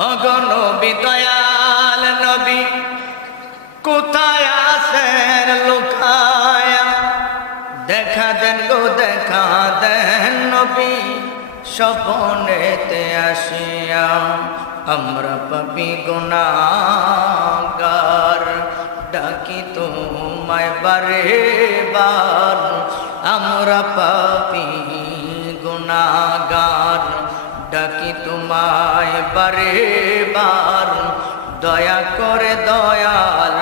ওগো নবী দয়াল নবী কোথায় আছেন লুকায়া দেখা দেন গো দেখা দেন নবী স্বপনেতে আসিয়া আমরা পাপী গুনাহগার ডাকি তোমায় বারে বার আমরা পাপী গুনাহগার ডাকি তোমায় বারে বার দয়া করে দয়াল